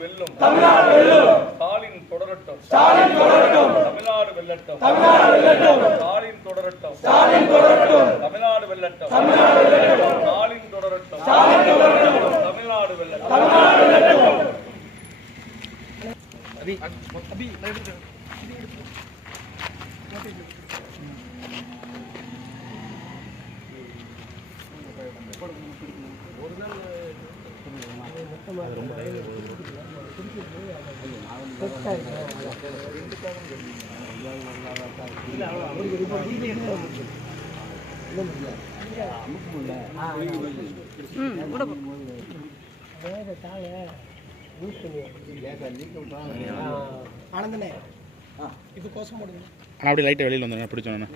வெல்லும் தமிழ்நாடு வெல்லும் ஸ்டாலின் தொடரட்டும் ஸ்டாலின் தொடரட்டும் தமிழ்நாடு வெல்லட்டும் தமிழ்நாடு வெல்லட்டும் ஸ்டாலின் தொடரட்டும் ஸ்டாலின் தொடரட்டும் தமிழ்நாடு வெல்லட்டும் தமிழ்நாடு வெல்லட்டும் ஸ்டாலின் தொடரட்டும் ஸ்டாலின் தொடரட்டும் தமிழ்நாடு வெல்லட்டும் தமிழ்நாடு வெல்லட்டும் ஆனந்தனே இது கோசம் போடுங்க. அப்படி லைட்டா வெளியில வந்து பிடிச்சோம்.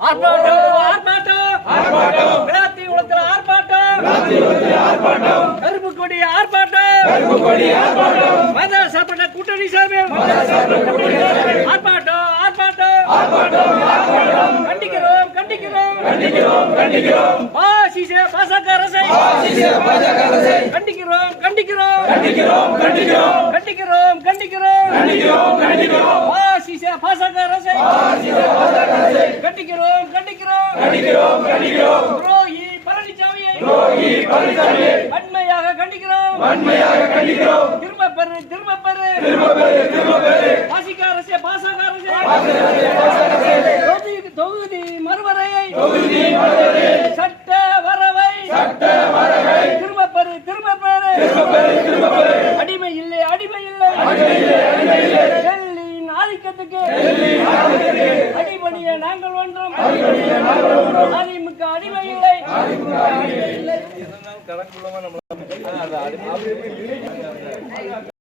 ஆர்ப்பாட்டம் ஆர்ப்பாட்டம் ஆர்ப்பாட்டம் விராத்தி உலகத்துல ஆர்ப்பாட்டம் விராத்தி உலகத்துல ஆர்ப்பாட்டம் கருப்பு கொடி ஆர்ப்பாட்டம் கருப்பு கொடி ஆர்ப்பாட்டம் மத சார்பற்ற கூட்டணி சார்பில் மத சார்பற்ற கூட்டணி சார்பில் ஆர்ப்பாட்டம் ஆர்ப்பாட்டம் ஆர்ப்பாட்டம் ஆர்ப்பாட்டம் கண்டிக்கிறோம் கண்டிக்கிறோம் கண்டிக்கிறோம் கண்டிக்கிறோம் பாசிச பாசக அரசை பாசிச பாசக அரசை கண்டிக்கிறோம் கண்டிக்கிறோம் கண்டிக்கிறோம் கண்டிக்கிறோம் கண்டிக்கிறோம் கண்டிக்கிறோம் கண்டிக்கிறோம் கண்டிக்கிறோம் பாசிச பாசக அரசை பாசிச பாசக அரசை கண்டிக்கிறோம் கண்டிக்கிறோம் கண்டிக்கிறோம் கண்டிக்கிறோம் துரோகி பழனிசாமியை வன்மையாக கண்டிக்கிறோம் வன்மையாக கண்டிக்கிறோம் திரும்ப பெறு திரும்ப பெறு திரும்ப பெறு திரும்ப பெறு பாசிக அரசே பாசக அரசே தொகுதி மறுவரையை சட்ட வரவை திரும்ப பெறு திரும்ப பெறு அடிமை இல்லை அடிமை இல்லை டெல்லியின் ஆதிக்கத்துக்கு அடிபணிய நாங்கள் ஒன்றும் அதிமுக அடிமை இல்லை கணக்குள்ளமா நம்ம